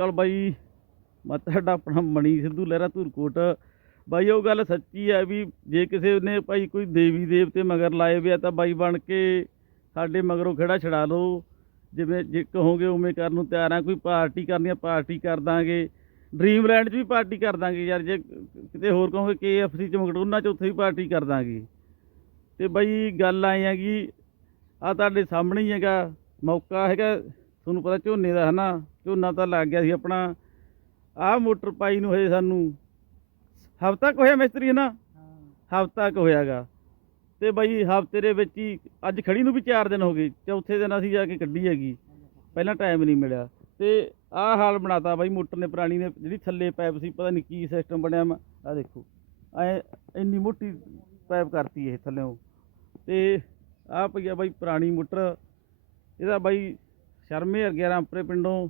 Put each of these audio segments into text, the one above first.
ਅਕਾਲ ਬਾਈ ਮੈਂ ਤੁਹਾਡਾ ਆਪਣਾ ਮਣੀ ਸਿੱਧੂ ਲਹਿਰਾ ਧੂਰਕੋਟ। ਬਾਈ, ਉਹ ਗੱਲ ਸੱਚੀ ਹੈ ਵੀ ਜੇ ਕਿਸੇ ਨੇ ਭਾਈ ਕੋਈ ਦੇਵੀ ਦੇਵਤੇ ਮਗਰ ਲਾਏ ਵੇ ਆ ਤਾਂ ਬਾਈ ਬਣ ਕੇ ਸਾਡੇ ਮਗਰੋਂ ਖੇੜਾ ਛਡਾ ਲਓ। ਜਿਵੇਂ ਜੇ ਕਹੋਗੇ ਉਵੇਂ ਕਰਨ ਨੂੰ ਤਿਆਰ ਆ, ਕੋਈ ਪਾਰਟੀ ਕਰਨੀ ਆ, ਪਾਰਟੀ ਕਰ ਦਾਂਗੇ। ਡ੍ਰੀਮਲੈਂਡ 'ਚ ਵੀ ਪਾਰਟੀ ਕਰ ਦਾਂਗੇ ਯਾਰ, ਜੇ ਕਿਤੇ ਹੋਰ ਕਹੋਗੇ ਕੇਐਫਸੀ ਚ ਮਕਡੋਨਾ 'ਚ ਉੱਥੇ ਵੀ ਪਾਰਟੀ ਕਰ ਦਾਂਗੇ। ਤੇ ਬਾਈ ਗੱਲ ਆਈ ਹੈਗੀ ਆ ਤੁਹਾਡੇ ਸਾਹਮਣੇ ਹੀ ਹੈਗਾ, ਮੌਕਾ ਹੈਗਾ ਤੁਹਾਨੂੰ ਪਤਾ ਝੋਨੇ ਦਾ ਹਨਾ ਝੋਨਾ ਤਾਂ ਲੱਗ ਗਿਆ ਸੀ ਆਪਣਾ। ਆਹ ਮੋਟਰ ਪਾਈ ਨੂੰ ਹਜੇ ਸਾਨੂੰ ਹਫ਼ਤਾ ਕੁ ਹੋਇਆ ਮਿਸਤਰੀ ਹੈ। ਨਾ ਹਫ਼ਤਾ ਕੁ ਹੋਇਆਗਾ। ਤੇ ਬਾਈ ਹਫ਼ਤੇ ਦੇ ਵਿੱਚ ਹੀ ਅੱਜ ਖੜੀ ਨੂੰ ਵੀ 4 ਦਿਨ ਹੋ ਗਏ ਚੌਥੇ ਦਿਨ ਅਸੀਂ ਜਾ ਕੇ ਕੱਢੀ ਹੈਗੀ। ਪਹਿਲਾਂ ਟਾਈਮ ਨਹੀਂ ਮਿਲਿਆ। ਤੇ ਆਹ ਹਾਲ ਬਣਾਤਾ ਬਾਈ ਮੋਟਰ ਨੇ ਪੁਰਾਣੀ ਨੇ ਜਿਹੜੀ ਥੱਲੇ ਪਾਈਪ ਸੀ ਪਤਾ ਨਹੀਂ ਕੀ ਸਿਸਟਮ ਬਣਿਆ ਆ ਦੇਖੋ। ਐ ਇੰਨੀ ਮੋਟੀ ਪਾਈਪ ਕਰਤੀ ਇਹ ਥੱਲੇੋਂ ਤੇ ਆਹ ਪਈ ਆ ਬਾਈ ਪੁਰਾਣੀ ਮੋਟਰ। ਇਹਦਾ ਬਾਈ ਸ਼ਰਮੇ ਹਰਗਿਆ ਰਾਮਪੁਰੇ ਪਿੰਡੋਂ।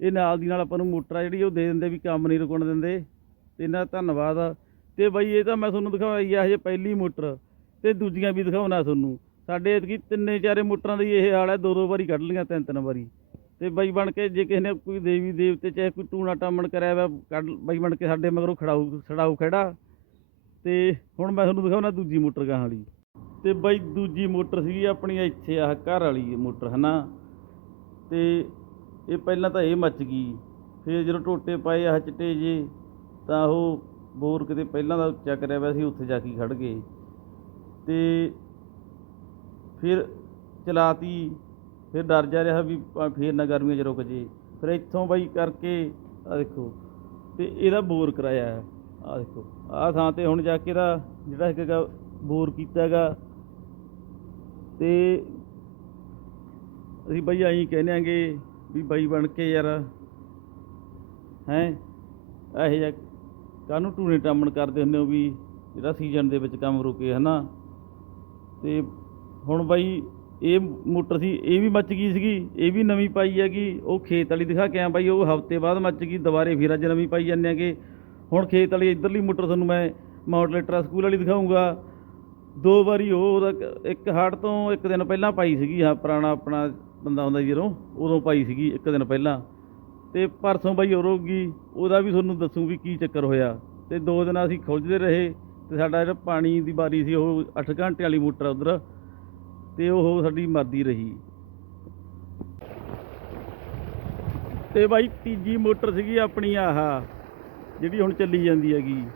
ਇਹ ਨਾਲ ਦੀ ਨਾਲ ਆਪਾਂ ਨੂੰ ਮੋਟਰ ਆ ਜਿਹੜੀ ਉਹ ਦੇ ਦਿੰਦੇ ਵੀ ਕੰਮ ਨਹੀਂ ਰੁਕਣ ਦਿੰਦੇ। ਤੇ ਇਹਨਾਂ ਦਾ ਧੰਨਵਾਦ ਆ। ਤੇ ਬਾਈ ਇਹ ਤਾਂ ਮੈਂ ਤੁਹਾਨੂੰ ਦਿਖਾਈ ਆ ਹਜੇ ਪਹਿਲੀ ਮੋਟਰ। ਤੇ ਦੂਜੀਆਂ ਵੀ ਦਿਖਾਉਣਾ ਤੁਹਾਨੂੰ। ਸਾਡੇ ਇਤਕੀ ਤਿੰਨੇ ਚਾਰੇ ਮੋਟਰਾਂ ਦੀ ਇਹ ਹਾਲ ਹੈ ਦੋ ਦੋ ਵਾਰੀ ਕੱਢ ਲਈਆਂ ਤਿੰਨ ਤਿੰਨ ਵਾਰੀ। ਤੇ ਬਾਈ ਬਣ ਕੇ ਜੇ ਕਿਸੇ ਨੇ ਕੋਈ ਦੇਵੀ ਦੇਵਤੇ, ਚਾਹੇ ਕੋਈ ਟੂਣਾ ਟਾਮਣ ਕਰਿਆ ਵਾ ਕੱਢ ਬਾਈ ਬਣ ਕੇ ਸਾਡੇ ਮਗਰੋਂ ਖੜਾਊ ਛੜਾਊ ਖੜਾ ਤੇ ਹੁਣ ਮੈਂ ਤੁਹਾਨੂੰ ਦਿਖਾਉਣਾ ਦੂਜੀ ਮੋਟਰ ਗਾਂ ਵਾਲੀ। ਤੇ ਬਾਈ ਦੂਜੀ ਮੋਟਰ ਸੀਗੀ ਆਪਣੀ ਇੱਥੇ ਆਹ ਘਰ ਵਾਲੀ ਮੋਟਰ, ਹਨਾ? ਅਤੇ ਇਹ ਪਹਿਲਾਂ ਤਾਂ ਇਹ ਮੱਚ ਗਈ। ਫਿਰ ਜਦੋਂ ਟੋਟੇ ਪਾਏ ਆਹ ਚਿੱਟੇ ਜੇ, ਤਾਂ ਉਹ ਬੋਰ ਕਿਤੇ ਪਹਿਲਾਂ ਦਾ ਚੱਕ ਰਿਹਾ ਪਿਆ ਸੀ, ਉੱਥੇ ਜਾ ਕੇ ਖੜ੍ਹ ਗਏ। ਅਤੇ ਫਿਰ ਚਲਾਤੀ, ਫਿਰ ਡਰ ਜਾ ਰਿਹਾ ਵੀ ਭਾ- ਫਿਰ ਨਾ ਗਰਮੀਆਂ 'ਚ ਰੁਕ ਜੇ। ਫਿਰ ਇੱਥੋਂ ਬਾਈ ਕਰਕੇ ਆ ਦੇਖੋ, ਤੇ ਇਹਦਾ ਬੋਰ ਕਰਾਇਆ ਆ ਦੇਖੋ, ਆਹ ਥਾਂ ਤੇ ਹੁਣ ਜਾ ਕੇ ਇਹਦਾ ਜਿਹੜਾ ਹੈਗਾ ਬੋਰ ਕੀਤਾ ਹੈਗਾ। ਤੇ ਅਸੀਂ ਬਾਈ ਆਈ ਕਹਿੰਦੇ ਆਂਗੇ ਵੀ ਬਾਈ ਬਣ ਕੇ ਯਾਰ, ਹੈ? ਇਹੋ ਜਿਹਾ ਕਾਹਨੂੰ ਟੂਣੇ ਟਾਮਣ ਕਰਦੇ ਹੁੰਦੇ ਹੋ ਵੀ ਜਿਹੜਾ ਸੀਜ਼ਨ ਦੇ ਵਿੱਚ ਕੰਮ ਰੁਕੇ, ਹਨਾ? ਤੇ ਹੁਣ ਬਾਈ ਇਹ ਮੋਟਰ ਸੀ, ਇਹ ਵੀ ਮੱਚ ਗਈ ਸੀਗੀ, ਇਹ ਵੀ ਨਵੀਂ ਪਾਈ ਹੈਗੀ, ਉਹ ਖੇਤ ਵਾਲੀ ਦਿਖਾ ਕੇ ਆ ਬਾਈ, ਉਹ ਹਫ਼ਤੇ ਬਾਅਦ ਮੱਚ ਗਈ, ਦੁਬਾਰੇ ਫਿਰ ਅੱਜ ਨਵੀਂ ਪਾਈ ਜਾਂਦੇ ਆਂਗੇ। ਹੁਣ ਖੇਤ ਵਾਲੀ ਇਧਰਲੀ ਮੋਟਰ ਤੁਹਾਨੂੰ ਮੈਂ ਮਾਡਲੇਟਰ ਸਕੂਲ ਵਾਲੀ ਦਿਖਾਉਂਗਾ ਦੋ ਵਾਰੀ ਉਹ ਉਹਦਾ ਇੱਕ ਹਾੜ ਤੋਂ ਇੱਕ ਦਿਨ ਪਹਿਲਾਂ ਪਾਈ ਸੀਗੀ, ਹਾਂ, ਪੁਰਾਣਾ ਆਪਣਾ ਬੰਦਾ ਹੁੰਦਾ ਜਦੋਂ, ਉਦੋਂ ਪਾਈ ਸੀਗੀ ਇੱਕ ਦਿਨ ਪਹਿਲਾਂ। ਤੇ ਪਰਸੋਂ ਬਾਈ ਹੋਰ ਹੋ ਗਈ, ਉਹਦਾ ਵੀ ਤੁਹਾਨੂੰ ਦੱਸੂ ਵੀ ਕੀ ਚੱਕਰ ਹੋਇਆ। ਤੇ ਦੋ ਦਿਨ ਅਸੀਂ ਖੁੱਲ੍ਹਦੇ ਰਹੇ, ਤੇ ਸਾਡਾ ਜਿਹੜਾ ਪਾਣੀ ਦੀ ਬਾਰੀ ਸੀ, ਉਹ 8 ਘੰਟੇ ਵਾਲੀ ਮੋਟਰ ਉਧਰ, ਤੇ ਉਹ ਸਾਡੀ ਮਰਦੀ ਰਹੀ। ਤੇ ਬਾਈ ਤੀਜੀ ਮੋਟਰ ਸੀਗੀ ਆਪਣੀ ਆਹ, ਜਿਹੜੀ ਹੁਣ ਚੱਲੀ ਜਾਂਦੀ ਹੈਗੀ।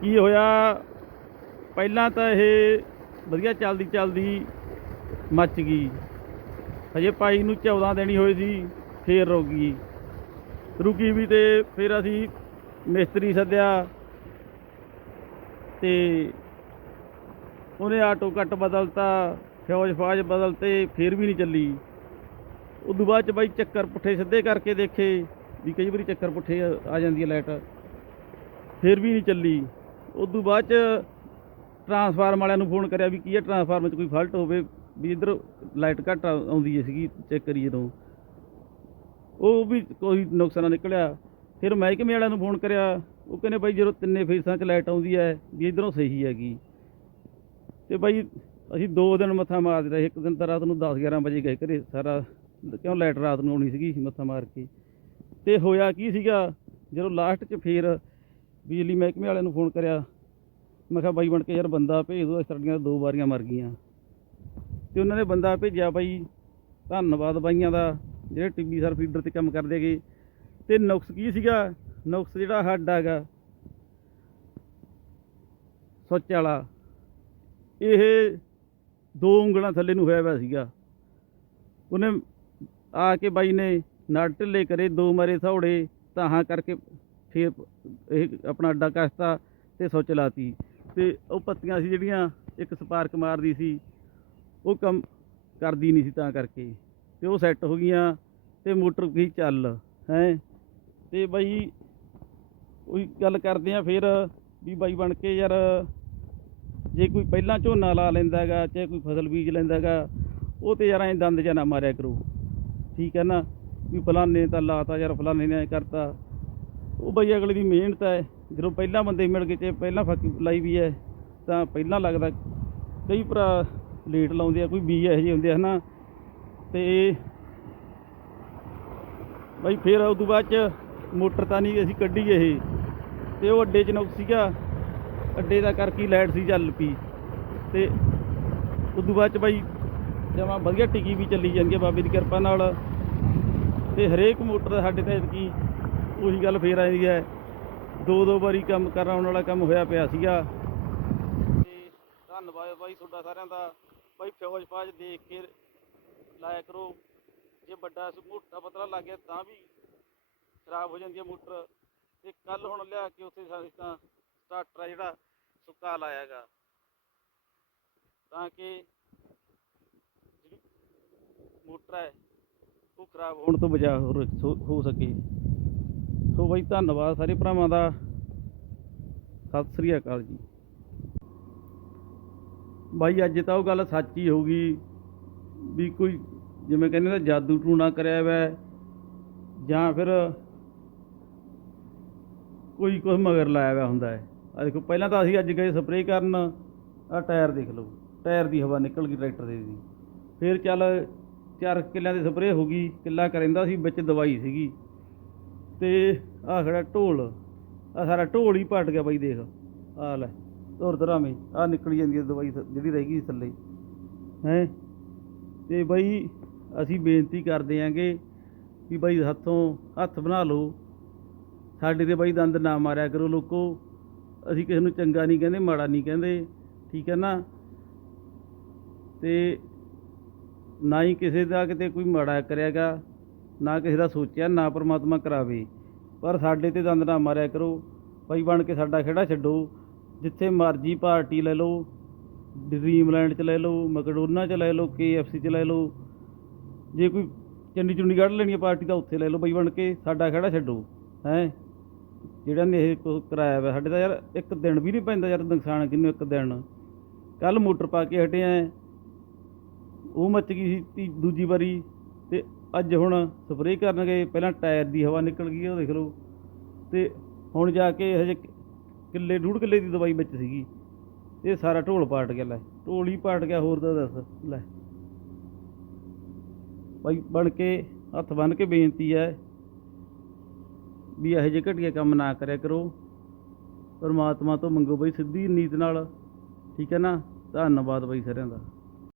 ਕੀ ਹੋਇਆ, ਪਹਿਲਾਂ ਤਾਂ ਇਹ ਵਧੀਆ ਚੱਲਦੀ ਚੱਲਦੀ ਮੱਚ ਗਈ। ਹਜੇ ਪਾਈ ਨੂੰ 14 ਦੇਣੀ ਹੋਈ ਸੀ, ਫੇਰ ਰੁਕ ਗਈ। ਰੁਕੀ ਵੀ ਤੇ ਫਿਰ ਅਸੀਂ ਮਿਸਤਰੀ ਸੱਦਿਆ ਤੇ ਉਹਨੇ ਆਟੋ ਕੱਟ ਬਦਲਤਾ ਫਿਊਜ਼ ਫਾਜ ਬਦਲਤੇ, ਫਿਰ ਵੀ ਨਹੀਂ ਚੱਲੀ। ਉਦੋਂ ਬਾਅਦ ਚ ਬਾਈ ਚੱਕਰ ਪੁੱਠੇ ਸਿੱਧੇ ਕਰਕੇ ਦੇਖੇ ਵੀ ਕਈ ਵਾਰੀ ਚੱਕਰ ਪੁੱਠੇ ਆ ਜਾਂਦੀ ਹੈ ਲਾਈਟ। ਫਿਰ ਵੀ ਨਹੀਂ ਚੱਲੀ। ਉਦੋਂ ਬਾਅਦ ਚ ਟਰਾਂਸਫਾਰਮ ਵਾਲਿਆਂ ਨੂੰ ਫੋਨ ਕਰਿਆ ਵੀ ਕੀ ਹੈ ਟਰਾਂਸਫਾਰਮ 'ਚ ਕੋਈ ਫਾਲਟ ਹੋਵੇ ਵੀ ਇਧਰ ਲਾਈਟ ਘੱਟ ਆ- ਆਉਂਦੀ ਹੈ ਸੀਗੀ ਚੈੱਕ ਕਰੀਏ ਤੋਂ। ਉਹ ਵੀ ਕੋਈ ਨੁਕਸ ਨਾ ਨਿਕਲਿਆ। ਫਿਰ ਮਹਿਕਮੇ ਵਾਲਿਆਂ ਨੂੰ ਫੋਨ ਕਰਿਆ? ਉਹ ਕਹਿੰਦੇ ਬਾਈ ਜਦੋਂ ਤਿੰਨੇ ਫੇਸਾਂ 'ਚ ਲਾਈਟ ਆਉਂਦੀ ਹੈ, ਵੀ ਇਧਰੋਂ ਸਹੀ ਹੈਗੀ। ਤੇ ਬਾਈ ਅਸੀਂ ਦੋ ਦਿਨ ਮੱਥਾ ਮਾਰਦੇ ਰਹੇ ਇੱਕ ਦਿਨ ਤਾਂ ਰਾਤ ਨੂੰ 10 11 ਵਜੇ ਗਏ ਘਰੇ ਸਾਰਾ। ਕਿਉਂ ਲਾਈਟ ਰਾਤ ਨੂੰ ਆਉਣੀ ਸੀਗੀ ਮੱਥਾ ਮਾਰ ਕੇ। ਤੇ ਹੋਇਆ ਕੀ ਸੀਗਾ? ਜਦੋਂ ਲਾਸਟ 'ਚ ਫੇਰ ਬਿਜਲੀ ਮਹਿਕਮੇ ਵਾਲਿਆਂ ਨੂੰ ਫੋਨ ਕਰਿਆ। ਮੈਂ ਕਿਹਾ ਬਾਈ ਬਣ ਕੇ ਯਾਰ ਬੰਦਾ ਭੇਜ ਦਿਓ ਇਸ ਸਾਡੀਆਂ ਦੋ ਵਾਰੀਆਂ ਮਰ ਗਈਆਂ। ਤੇ ਉਹਨਾਂ ਨੇ ਬੰਦਾ ਭੇਜਿਆ ਬਾਈ, ਧੰਨਵਾਦ ਬਾਈਆਂ ਦਾ, ਜਿਹੜੇ ਟੀਵੀ ਸਰ ਫੀਡਰ ਤੇ ਕੰਮ ਕਰਦੇ ਹੈਗੇ। ਤੇ ਨੁਕਸ ਕੀ ਸੀਗਾ? ਨੁਕਸ ਜਿਹੜਾ ਹੱਡ ਹੈਗਾ, ਸੁੱਚ ਵਾਲਾ। ਇਹ ਦੋ ਉਂਗਲਾਂ ਥੱਲੇ ਨੂੰ ਹੋਇਆ ਹੋਇਆ ਸੀਗਾ। ਉਹਨੇ ਆ ਕੇ ਬਾਈ ਨੇ ਨੜ ਢਿੱਲੇ ਕਰੇ, ਦੋ ਮਾਰੇ ਥੌੜੇ ਤਾਹਾਂ ਕਰਕੇ ਫੇਰ ਇਹ ਆਪਣਾ ਅੱਡਾ ਕਸਤਾ ਤੇ ਸੁੱਚ ਲਾਤੀ। ਤੇ ਉਹ ਪੱਤੀਆਂ ਸੀ ਜਿਹੜੀਆਂ, ਇੱਕ ਸਪਾਰਕ ਮਾਰਦੀ ਸੀ। ਉਹ ਕੰਮ ਕਰਦੀ ਨਹੀਂ ਸੀ ਤਾਂ ਕਰਕੇ। ਤੇ ਉਹ ਸੈੱਟ ਹੋ ਗਈਆਂ ਤੇ ਮੋਟਰ ਗਈ ਚੱਲ, ਹੈ। ਤੇ ਬਾਈ ਉਹੀ ਗੱਲ ਕਰਦੇ ਆ ਫਿਰ ਵੀ ਬਾਈ ਬਣ ਕੇ ਯਾਰ ਜੇ ਕੋਈ ਪਹਿਲਾਂ ਝੋਨਾ ਲਾ ਲੈਂਦਾ ਹੈਗਾ, ਚਾਹੇ ਕੋਈ ਫਸਲ ਬੀਜ ਲੈਂਦਾ ਹੈਗਾ, ਉਹ ਤੇ ਯਾਰ ਐਂ ਦੰਦ ਜਾਂ ਨਾ ਮਾਰਿਆ ਕਰੋ। ਠੀਕ ਹੈ ਨਾ? ਵੀ ਫਲਾਣੇ ਨੇ ਤਾਂ ਲਾਤਾ ਯਾਰ, ਫਲਾਣੇ ਨੇ ਐਂ ਕਰਤਾ। ਉਹ ਬਈ ਅਗਲੇ ਦੀ ਮਿਹਨਤ ਹੈ ਜਦੋਂ ਪਹਿਲਾਂ ਬੰਦੇ ਮਿਲ ਕੇ ਤੇ ਪਹਿਲਾਂ ਫੱਕੀ ਲਾਈ ਵੀ ਹੈ ਤਾਂ ਪਹਿਲਾਂ ਲੱਗਦਾ। ਕਈ ਭਰਾ ਲੇਟ ਲਾਉਂਦੇ ਆ, ਕੋਈ ਬੀ ਇਹੋ ਜਿਹੇ ਹੁੰਦੇ ਆ, ਹਨਾ? ਤੇ ਬਾਈ ਫਿਰ ਉਸ ਤੋਂ ਬਾਅਦ ਚ ਮੋਟਰ ਤਾਂ ਨਹੀਂ ਅਸੀਂ ਕੱਢੀ ਇਹ। ਤੇ ਉਹ ਅੱਡੇ 'ਚ ਨੁਕਸ ਸੀਗਾ। ਅੱਡੇ ਦਾ ਕਰਕੇ ਲਾਈਟ ਸੀ ਚੱਲ ਪਈ। ਤੇ ਉਸ ਤੋਂ ਬਾਅਦ ਚ ਬਾਈ ਜਮਾ ਵਧੀਆ ਟਿਕੀ ਵੀ ਚੱਲੀ ਜਾਂਦੀ ਹੈ ਬਾਬੇ ਦੀ ਕਿਰਪਾ ਨਾਲ। ਤੇ ਹਰੇਕ ਮੋਟਰ ਸਾਡੇ ਤਾਂ ਇਤਕੀ ਉਹੀ ਗੱਲ ਫੇਰ ਆਈ ਹੈ। ਦੋ ਦੋ ਵਾਰੀ ਕੰਮ, ਕਰਾਉਣ ਵਾਲਾ ਕੰਮ ਹੋਇਆ ਪਿਆ ਸੀਗਾ। ਤੇ ਧੰਨਵਾਦ ਬਾਈ ਤੁਹਾਡਾ ਸਾਰਿਆਂ ਦਾ। ਬਾਈ ਫੌਜ ਫਾਜ ਦੇਖ ਕੇ ਲਾਇਆ ਕਰੋ। ਜੇ ਵੱਡਾ ਸ- ਮੋਟਾ ਪਤਲਾ ਲੱਗ ਗਿਆ ਤਾਂ ਵੀ ਖਰਾਬ ਹੋ ਜਾਂਦੀ ਹੈ ਮੋਟਰ। ਤੇ ਕੱਲ ਹੁਣ ਲਿਆ ਕੇ ਉੱਥੇ ਸਾਡੀ ਤਾਂ ਸਟਾਰਟਰ ਆ ਜਿਹੜਾ, ਸੁੱਕਾ ਲਾਇਆ ਹੈਗਾ। ਤਾਂ ਕਿ ਜਿਹੜੀ ਮੋਟਰ ਹੈ, ਉਹ ਖਰਾਬ ਹੋਣ ਤੋਂ ਬਚਾ ਹੋ ਹੋ ਸਕੇ। ਸੋ ਬਾਈ ਧੰਨਵਾਦ ਸਾਰੇ ਭਰਾਵਾਂ ਦਾ। ਸਤਿ ਸ੍ਰੀ ਅਕਾਲ ਜੀ। ਬਾਈ, ਅੱਜ ਤਾਂ ਉਹ ਗੱਲ ਸੱਚ ਹੀ ਹੋ ਗਈ ਵੀ ਕੋਈ ਜਿਵੇਂ ਕਹਿੰਦੇ ਨਾ ਜਾਦੂ ਟੂਣਾ ਕਰਿਆ ਹੋਇਆ ਜਾਂ ਫਿਰ ਕੋਈ ਕੁਝ ਮਗਰ ਲਾਇਆ ਹੋਇਆ ਹੁੰਦਾ ਹੈ। ਆ ਦੇਖੋ, ਪਹਿਲਾਂ ਤਾਂ ਅਸੀਂ ਅੱਜ ਗਏ ਸਪਰੇਅ ਕਰਨ ਆ ਟਾਇਰ ਦੇਖ ਲਓ, ਟਾਇਰ ਦੀ ਹਵਾ ਨਿਕਲ ਗਈ ਟਰੈਕਟਰ ਦੇ ਦੀ। ਫਿਰ ਚੱਲ ਚਾਰ ਕਿੱਲਿਆਂ ਦੀ ਸਪਰੇਅ ਹੋ ਗਈ, ਕਿੱਲਾ ਕਰਿੰਦਾ ਸੀ, ਵਿੱਚ ਦਵਾਈ ਸੀਗੀ। ਤੇ ਆ ਖੜਾ ਢੋਲ ਆ ਸਾਰਾ ਢੋਲ ਹੀ ਪਟ ਗਿਆ ਬਾਈ, ਦੇਖ ਆ ਲੈ। ਧੁਰ ਧਰਾਵੇਂ ਆ ਨਿਕਲੀ ਜਾਂਦੀ ਹੈ ਦਵਾਈ ਥ- ਜਿਹੜੀ ਰਹਿ ਗਈ ਸੀ ਥੱਲੇ। ਹੈ? ਤੇ ਬਈ, ਅਸੀਂ ਬੇਨਤੀ ਕਰਦੇ ਆਂਗੇ ਵੀ ਬਾਈ ਹੱਥੋਂ ਹੱਥ ਬਣਾ ਲਓ। ਸਾਡੇ ਤੇ ਬਾਈ ਦੰਦ ਨਾ ਮਾਰਿਆ ਕਰੋ ਲੋਕੋ। ਅਸੀਂ ਕਿਸੇ ਨੂੰ ਚੰਗਾ ਨਹੀਂ ਕਹਿੰਦੇ, ਮਾੜਾ ਨਹੀਂ ਕਹਿੰਦੇ, ਠੀਕ ਹੈ ਨਾ? ਤੇ ਨਾ ਹੀ ਕਿਸੇ ਦਾ ਕਿਤੇ ਕੋਈ ਮਾੜਾ ਕਰਿਆਗਾ, ਨਾ ਕਿਸੇ ਦਾ ਸੋਚਿਆ, ਨਾ ਪਰਮਾਤਮਾ ਕਰਾਵੇ। ਪਰ ਸਾਡੇ ਤੇ ਦੰਦ ਨਾ ਮਾਰਿਆ ਕਰੋ। ਬਾਈ ਬਣ ਕੇ ਸਾਡਾ ਖੇੜਾ ਛੱਡੋ। ਜਿੱਥੇ ਮਰਜ਼ੀ ਪਾਰਟੀ ਲੈ ਲਓ, ਡ੍ਰੀਮਲੈਂਡ ਚ ਲੈ ਲਓ, ਮਕਡੋਨਾ ਚ ਲੈ ਲਓ KFC ਚ ਲੈ ਲਓ, ਜੇ ਕੋਈ ਚੰਡੀ ਚੁੰਡੀ ਕੱਢ ਲੈਣੀ ਹੈ ਪਾਰਟੀ ਤਾਂ ਉੱਥੇ ਲੈ ਲਓ ਬਈ ਬਣ ਕੇ, ਸਾਡਾ ਖੇੜਾ ਛੱਡੋ, ਹੈ? ਜਿਹੜਾ ਨੇ ਇਹ ਕੁਛ ਕਰਾਇਆ ਵਾ, ਸਾਡੇ ਤਾਂ ਯਾਰ ਇੱਕ ਦਿਨ ਵੀ ਨਹੀਂ ਪੈਂਦਾ ਯਾਰ ਨੁਕਸਾਨ ਕਿੰਨੂੰ ਇੱਕ ਦਿਨ। ਕੱਲ ਮੋਟਰ ਪਾ ਕੇ ਹਟਿਆ ਉਹ ਮੱਚ ਗਈ ਸੀ ਦੂਜੀ ਵਾਰੀ, ਤੇ ਅੱਜ ਹੁਣ ਸਪਰੇਅ ਕਰਨ ਗਏ ਪਹਿਲਾਂ ਟਾਇਰ ਦੀ ਹਵਾ ਨਿਕਲ ਗਈ ਉਹ ਦੇਖ ਲਓ। ਤੇ ਹੁਣ ਜਾ ਕੇ ਹਜੇ ਕਿੱਲੇ ਡੂੜ ਕਿੱਲੇ ਦੀ ਦਵਾਈ ਵਿੱਚ ਸੀਗੀ। ਇਹ ਸਾਰਾ ਢੋਲ ਪਾਟ ਗਿਆ, ਲੈ। ਢੋਲ ਹੀ ਪਾਟ ਗਿਆ, ਹੋਰ ਤਾਂ ਦੱਸ, ਲੈ। ਬਾਈ, ਬਣ ਕੇ, ਹੱਥ ਬੰਨ ਕੇ ਬੇਨਤੀ ਹੈ ਵੀ ਇਹੋ ਜਿਹੇ ਘਟੀਆ ਕੰਮ ਨਾ ਕਰਿਆ ਕਰੋ। ਪਰਮਾਤਮਾ ਤੋਂ ਮੰਗੋ ਬਈ ਸਿੱਧੀ ਨੀਤ ਨਾਲ। ਠੀਕ ਹੈ ਨਾ? ਧੰਨਵਾਦ ਬਾਈ ਸਾਰਿਆਂ ਦਾ।